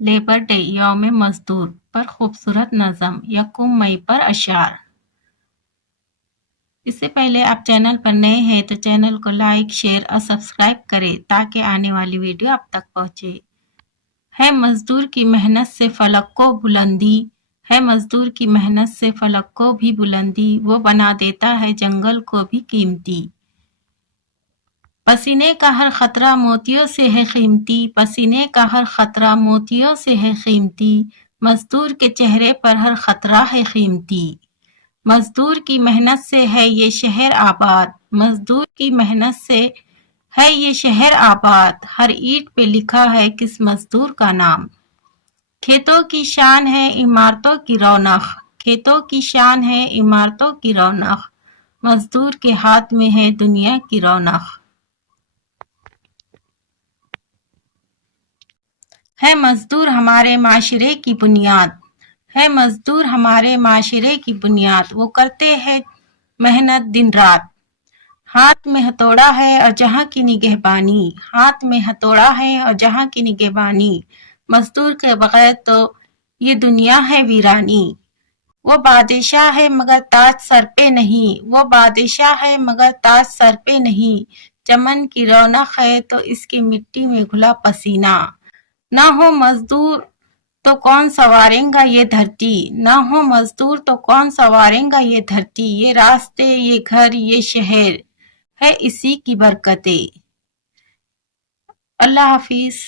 Labour day यौम मजदूर पर खूबसूरत नज़म यकम मई पर अशार। इससे पहले आप चैनल पर नए हैं तो चैनल को लाइक शेयर और सब्सक्राइब करें ताकि आने वाली वीडियो आप तक पहुंचे। है मजदूर की मेहनत से फलक को बुलंदी, है मजदूर की मेहनत से फलक को भी बुलंदी, वो बना देता है जंगल को भी कीमती। पसीने का हर खतरा मोतियों से है कीमती, पसीने का हर खतरा मोतियों से है कीमती, मजदूर के चेहरे पर हर खतरा है कीमती। मजदूर की मेहनत से है ये शहर आबाद, मजदूर की मेहनत से है ये शहर आबाद, हर ईंट पे लिखा है किस मजदूर का नाम। खेतों की शान है इमारतों की रौनक, खेतों की शान है इमारतों की रौनक, मजदूर के हाथ में है दुनिया की रौनक। है मजदूर हमारे माशरे की बुनियाद, है मजदूर हमारे माशरे की बुनियाद, वो करते हैं मेहनत दिन रात। हाथ में हथौड़ा है और जहाँ की निगहबानी, हाथ में हथौड़ा है और जहाँ की निगहबानी, मजदूर के बगैर तो ये दुनिया है वीरानी। वो बादशाह है मगर ताज सर पे नहीं, वो बादशाह है मगर ताज सर पे नहीं, चमन की रौनक है तो इसकी मिट्टी में घुला पसीना। ना हो मजदूर तो कौन संवारेगा ये धरती, ना हो मजदूर तो कौन संवारेगा ये धरती, ये रास्ते ये घर ये शहर है इसी की बरकतें। अल्लाह हाफिज।